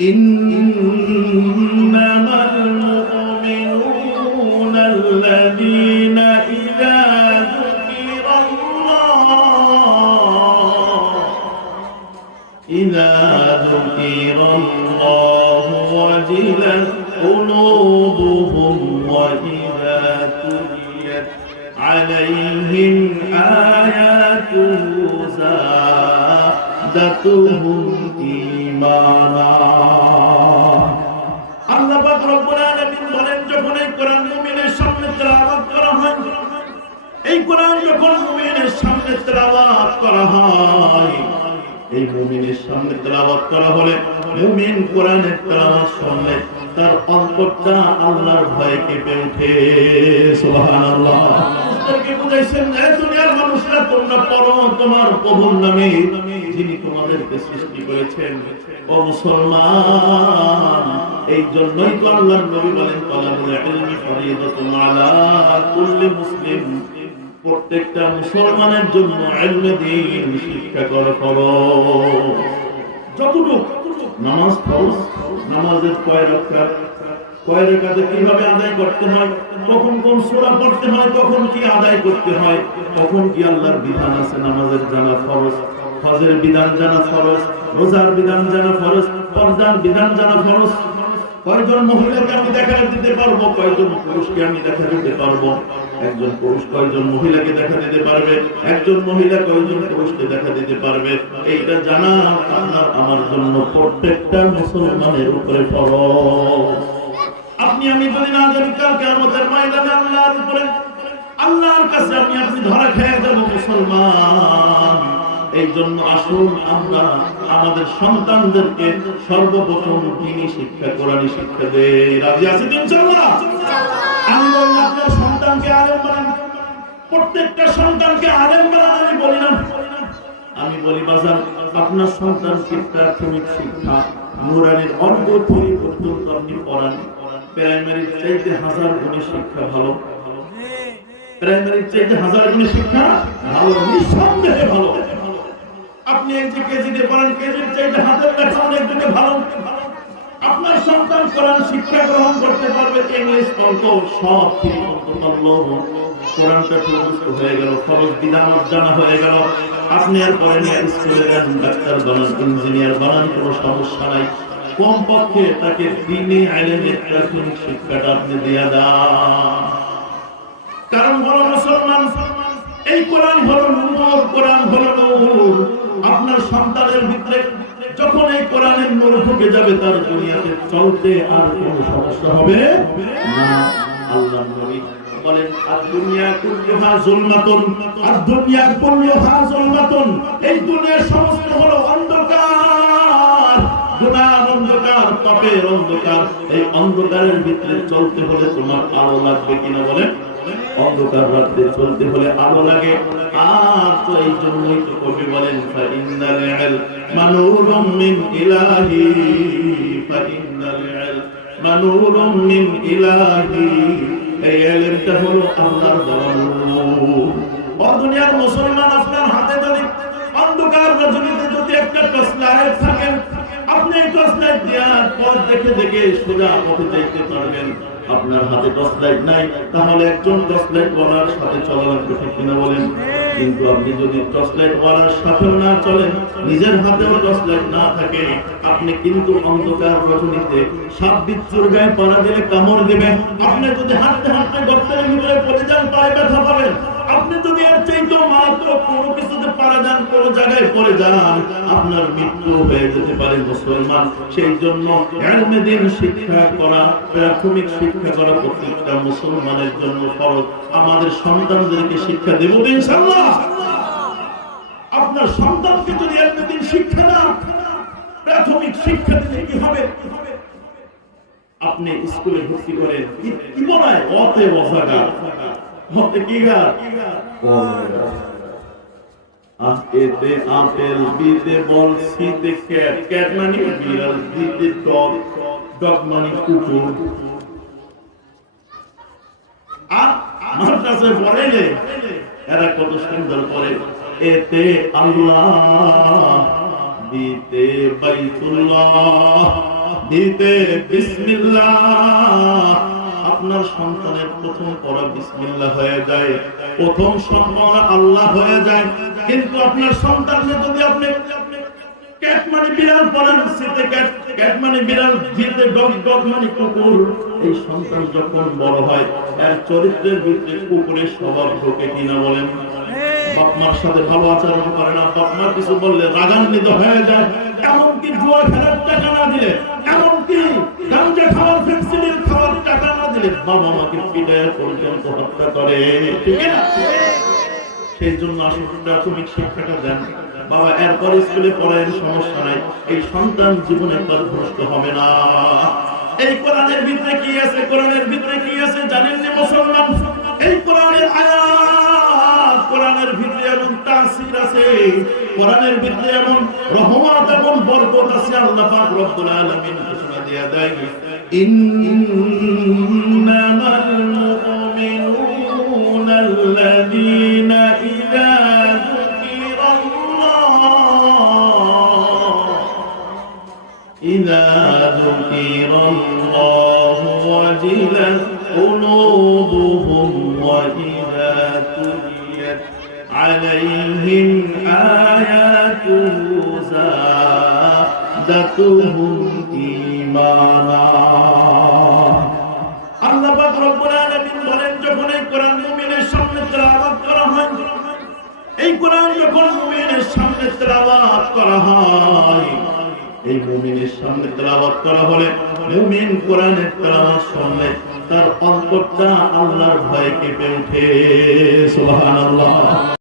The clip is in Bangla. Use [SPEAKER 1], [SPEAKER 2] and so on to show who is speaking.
[SPEAKER 1] إنما المؤمنون الذين إذا ذكر الله إذا ذكر الله وجلت قلوبهم وإذا تليت عليهم زادتهم إيمانا আল্লাহ পাক রব্বুল আলামিন বলেন যখন এই কোরআন মুমিনের সামনে তেলাওয়াত করা হয় এই কোরআন যখন মুমিনের সামনে তেলাওয়াত করা হয় এই মুমিনের সামনে তেলাওয়াত করা হলে মুমিন কোরআনের তেলাওয়াত শুনলে তার অন্তরটা আল্লাহর ভয়ে কেঁপে ওঠে সুবহানাল্লাহ তাদেরকে বুঝাইছেন যে দুনিয়ার মানুষরা তোমরা পড়ো তোমার প্রভুর নামে যিনি তোমাদেরকে সৃষ্টি করেছেন। ও মুসলমান, এই জন্যই তো আল্লাহর নবী বলেন মুসলিম। প্রত্যেকটা মুসলমানের জন্য শিক্ষা করা করো যতটুকু, নামাজ ফরজ, নামাজের কয় রাকাত? কয় রাকাতে কীভাবে আদায় করতে হয়, কখন কোন সূরা পড়তে হয়, কখন কি আদায় করতে হয়, কখন কি আল্লাহর বিধান আছে, নামাজের জানা ফরজ, হজের বিধান জানা ফরজ, রোজার বিধান জানা ফরজ, পর্দার বিধান জানা ফরজ। কয়জন মহিলাকে আমি দেখা দিতে পারব, কয়জন পুরুষকে আমি দেখা দিতে পারব? একজন পুরুষ কয়জন মহিলাকে দেখা দিতে পারবে? একজন মহিলা কয়জন পুরুষকে দেখা দিতে পারবে? এইটা জানা আমার জন্য প্রত্যেকটা মুসলমানের উপরে ফরজ। আপনি, আমি যদি না জানি, কালকে আমাদের ময়দানে আল্লাহর উপরে, আল্লাহর কাছে আমি আপনি ধরা খেয়ে যাব মুসলমান। এই জন্য আসুন আমরা আমাদের সন্তানদেরকে সর্বপ্রথম দিনই শিক্ষা, কোরআনী শিক্ষা দেই। রাজি আছে দিন ইনশাআল্লাহ আপনার সন্তানকে আলেম বানান। প্রত্যেকটা সন্তানকে আলেম বানান, আমি বলি না। আমি বলি বাজার আপনার সন্তানকে প্রাথমিক শিক্ষা, নুরানির অর্ধ পর্যন্ত আপনি পড়ান আপনি আপনার সন্তান কোরআন শিক্ষা গ্রহণ করতে পারবে ইংলিশ অঙ্ক সব ঠিক কোরআনটা মুখস্থ হয়ে গেল খরচ বিধান জানা হয়ে গেল। আপনি আর পরে নিয়ে স্কুলে যান ডাক্তার বানান, ইঞ্জিনিয়ার বানান, কোনো সমস্যা নাই। কমপক্ষে তাকে দিনে আইলেনের প্রাথমিক শিক্ষাটা আপনি দিয়ে দান কারণ বড় মুসলমান, এই কোরআন হলো নূর, কোরআন হলো নূর। আপনার সন্তানের ভিতরে যখন এই কোরআনের নূর ঢুকে যাবে, তার দুনিয়াতে চলতে আর কোনো সমস্যা হবে না। আল্লাহ নবী বলেন, আর দুনিয়া কুল্লুহা জুলমাতুন, আর দুনিয়া কুল্লুহা জুলমাতুন, এই দুনিয়ার সমস্ত হলো অন্ধকার। গুনার অন্ধকার, পাপের অন্ধকার, এই অন্ধকারের ভিতরে চলতে হলে তোমার আলো লাগবে কিনা বলেন? অন্ধকার রাতে চলতে হলে আলো লাগে। আর তো এই জন্যই তো কবি বলেন মিন মিন মুসলমান আপনার হাতে যদি অন্ধকার যদি একটা টর্চ থাকে দেওয়ার পর দেখে দেখে সোজা পথে দেখতে পারবেন, আপনার হাতে দশ লাইট নাই, তাহলে একজন দশ লাইট ওয়ালার সাথে চলা লাগবে কিনা বলেন। কিন্তু আপনি যদি টর্চ লাইট ওয়ালার সাথেও না চলেন, নিজের হাতেও টর্চ লাইট না থাকে আপনি কিন্তু অন্ধকার রজনীতে সাপ বিচ্ছুর গায়ে পাড়া দিলে কামড় দেবে আপনি যদি হাঁটতে হাঁটতে গর্তের ভিতরে পড়ে যান, পায়ে ব্যথা পাবেন। আপনি যদি এর চাইতেও মারাত্মক কোনো কিছুতে পারা যান কোনো জায়গায় পড়ে যান, আপনার মৃত্যু হয়ে যেতে পারে মুসলমান। সেই জন্য এলমে দিন শিক্ষা করা, প্রাথমিক শিক্ষা করা প্রত্যেকটা মুসলমানের জন্য ফরজ। আমাদের সন্তানদেরকে শিক্ষা দেব ইনশাআল্লাহ। আপনার সন্তানকে যদি এলমে দিন শিক্ষা না প্রাথমিক শিক্ষা দিলে কি হবে? আপনি স্কুলে ভর্তি করেন। কি- বলে এরা কত সুন্দর করে। এতে আল্লাহ দিতে দিতে আপনার সন্তানের প্রথম পড়া বিসমিল্লাহ হয়ে যায়, প্রথম সম্মান আল্লাহ হয়ে যায়। কিন্তু আপনার সন্তানকে যদি আপনি কুকুরের স্বভাব ঢোকে কিনা বলেন? বাপমার সাথে ভালো আচরণ করে না, বাপমার কিছু বললে রাগান্বিত হয়ে যায়। এমনকি জুয়া খেলার টাকা না দিলে, এমনকি গাঞ্জা খাওয়ার ফেন্সিলের খাওয়ার টাকা না দিলে বাবা মাকে পিটায় পর্যন্ত হত্যা করে। ঠিক না? সেই জন্য প্রাথমিক শিক্ষাটা দেন। বাবা, এরপর স্কুলে পড়ায় সমস্যা নাই। এই সন্তান জীবনে পথভ্রষ্ট হবে না। এই কোরআনের ভিতরে কি আছে? কোরআনের ভিতরে কি আছে? কোরআনের ভিতরে এমন রহমত এমন বরকত আছে আল্লাহ পাক রব্বুল আলামিন ঘোষণা দিয়ে দেয় ইন্নামাল মুমিনুন আল্লাযীনা ইযা যুকিরা আল্লাহ إذا ذكر الله وجلت قلوبهم وإذا تليت عليهم آياته زادتهم إيمانا আল্লাহ পাক রব্বুল আলামিন বলেন যখন এই কোরআন মুমিনের সামনে তেলাওয়াত করা হয় এই কোরআন যখন মুমিনের সামনে তেলাওয়াত করা হয় এই মুমিনের সামনে তেলাওয়াত করা হলে মুমিন কোরআনের তেলাওয়াত শুনলে তার অন্তরটা আল্লাহর ভয়ে কেঁপে ওঠে সুবহানাল্লাহ